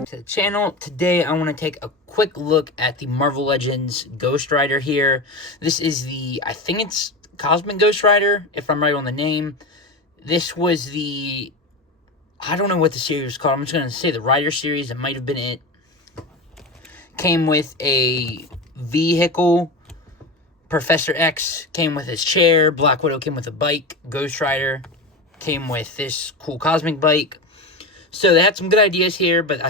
back to the channel. Today I want to take a quick look at the Marvel Legends Ghost Rider here. This is the, I think it's Cosmic Ghost Rider, if I'm right on the name. This was the, I don't know what the series was called. I'm just going to say the Rider series. It might have been it. Came with a vehicle. Professor X came with his chair. Black Widow came with a bike. Ghost Rider came with this cool cosmic bike. So they had some good ideas here, but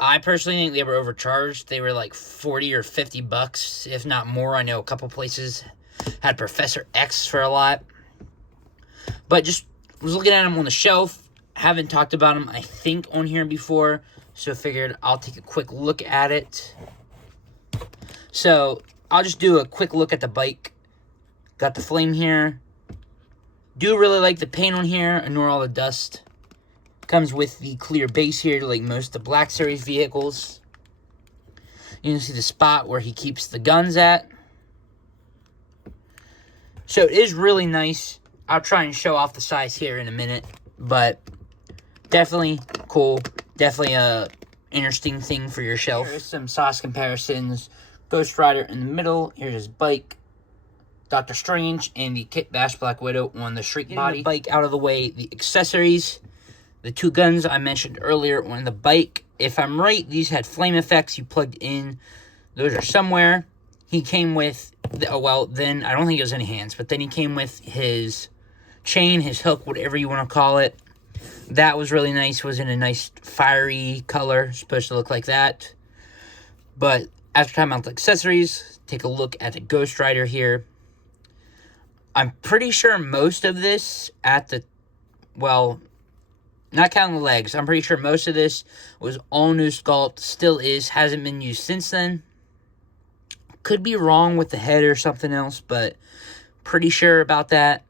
I personally think they were overcharged. They were like 40 or 50 bucks, if not more. I know a couple places had Professor X for a lot. But just was looking at them on the shelf. Haven't talked about them, I think, on here before. So figured I'll take a quick look at it. So I'll just do a quick look at the bike. Got the flame here. Do really like the paint on here. Ignore all the dust. Comes with the clear base here, like most of the Black Series vehicles. You can see the spot where he keeps the guns at. So it is really nice. I'll try and show off the size here in a minute. But definitely cool. Definitely a interesting thing for your shelf. Here's some sauce comparisons. Ghost Rider in the middle. Here's his bike. Doctor Strange and the Kit Bash Black Widow on the Shriek body. The bike out of the way. The accessories. The two guns I mentioned earlier on the bike. If I'm right, these had flame effects you plugged in. Those are somewhere. He came with, well, then, I don't think it was any hands, but then he came with his chain, his hook, whatever you want to call it. That was really nice. Was in a nice fiery color. Supposed to look like that. But after talking about the accessories, take a look at the Ghost Rider here. I'm pretty sure most of this at the, well, not counting the legs, I'm pretty sure most of this was all new sculpt. Still is. Hasn't been used since then. Could be wrong with the head or something else, but pretty sure about that.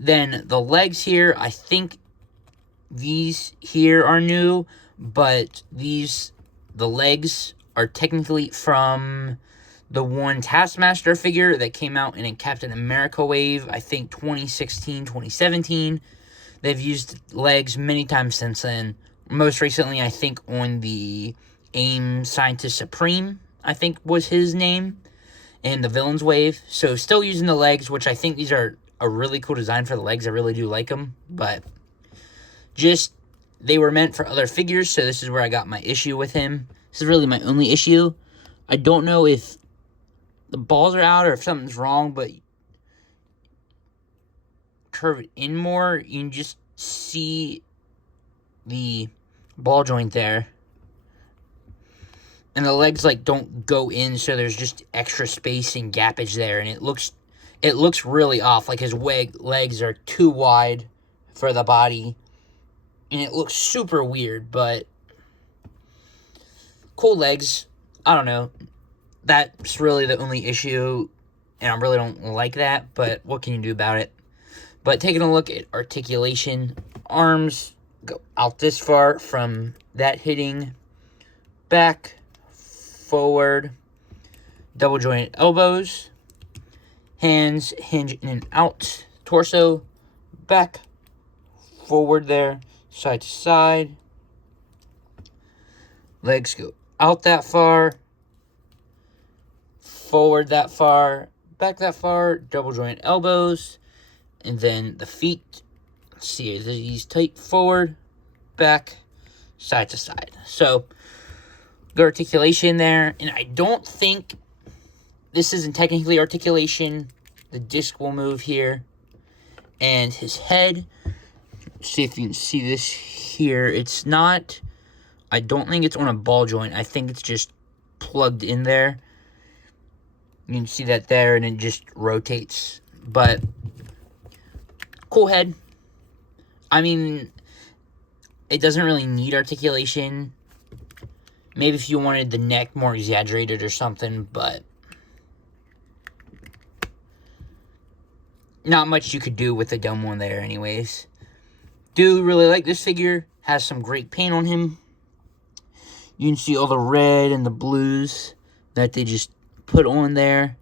Then the legs here, I think these here are new, but the legs are technically from the one Taskmaster figure that came out in a Captain America wave, I think 2016, 2017. They've used legs many times since then. Most recently, I think, on the AIM Scientist Supreme, I think was his name, and the Villains Wave. So still using the legs, which I think these are a really cool design for the legs. I really do like them. But just, they were meant for other figures, so this is where I got my issue with him. This is really my only issue. I don't know if the balls are out or if something's wrong, but curve it in more, you can just see the ball joint there. And the legs, like, don't go in, so there's just extra space and gappage there. And it looks really off. Like, his legs are too wide for the body. And it looks super weird, but cool legs. I don't know. That's really the only issue, and I really don't like that, but what can you do about it? But taking a look at articulation, arms go out this far from that hitting, back, forward, double jointed elbows, hands hinge in and out, torso, back, forward there, side to side, legs go out that far, forward that far, back that far, double jointed elbows. And then the feet, let's see, these tight forward, back, side to side. So, good articulation there. And I don't think, this isn't technically articulation. The disc will move here. And his head, let's see if you can see this here. It's not, I don't think it's on a ball joint. I think it's just plugged in there. You can see that there, and it just rotates. But cool head. I mean, it doesn't really need articulation. Maybe if you wanted the neck more exaggerated or something, but not much you could do with the dumb one there anyways. Do really like this figure. Has some great paint on him. You can see all the red and the blues that they just put on there.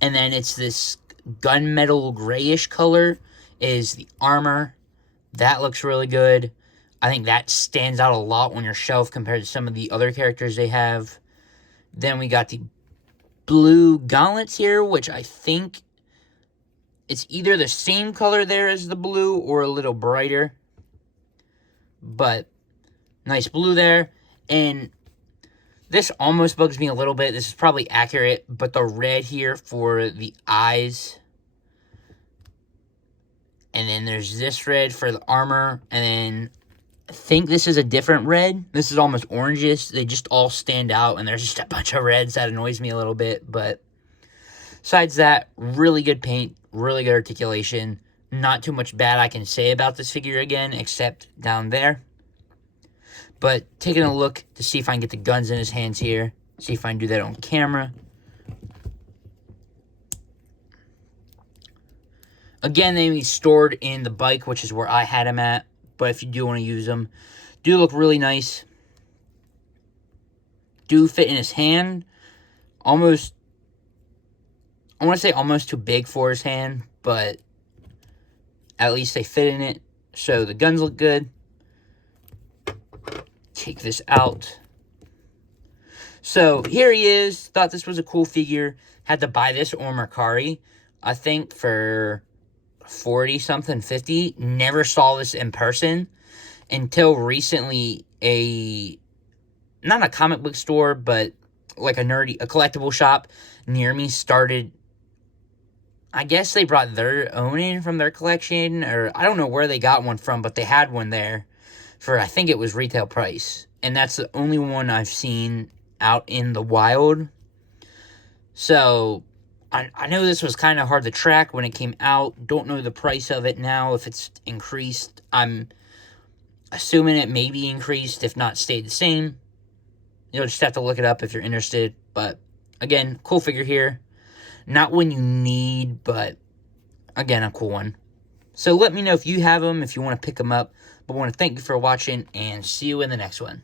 And then it's this gunmetal grayish color is the armor. That looks really good. I think that stands out a lot on your shelf compared to some of the other characters they have. Then we got the blue gauntlets here, which I think it's either the same color there as the blue or a little brighter. But nice blue there. And this almost bugs me a little bit. This is probably accurate, but the red here for the eyes. And then there's this red for the armor. And then I think this is a different red. This is almost oranges. They just all stand out, and there's just a bunch of reds that annoys me a little bit. But besides that, really good paint, really good articulation. Not too much bad I can say about this figure again, except down there. But taking a look to see if I can get the guns in his hands here. See if I can do that on camera. Again, they be stored in the bike, which is where I had him at. But if you do want to use them, do look really nice. Do fit in his hand. Almost, I want to say almost too big for his hand, but at least they fit in it. So the guns look good. Take this out. So here he is. Thought this was a cool figure. Had to buy this on Mercari, I think, for 40 something, 50. Never saw this in person until recently. Not a comic book store, but like a collectible shop near me started. I guess they brought their own in from their collection, or I don't know where they got one from, but they had one there for, I think it was retail price. And that's the only one I've seen out in the wild. So I know this was kind of hard to track when it came out. Don't know the price of it now, if it's increased. I'm assuming it may be increased, if not stayed the same. You'll just have to look it up if you're interested. But, again, cool figure here. Not one you need, but, again, a cool one. So let me know if you have them, if you want to pick them up. But I want to thank you for watching, and see you in the next one.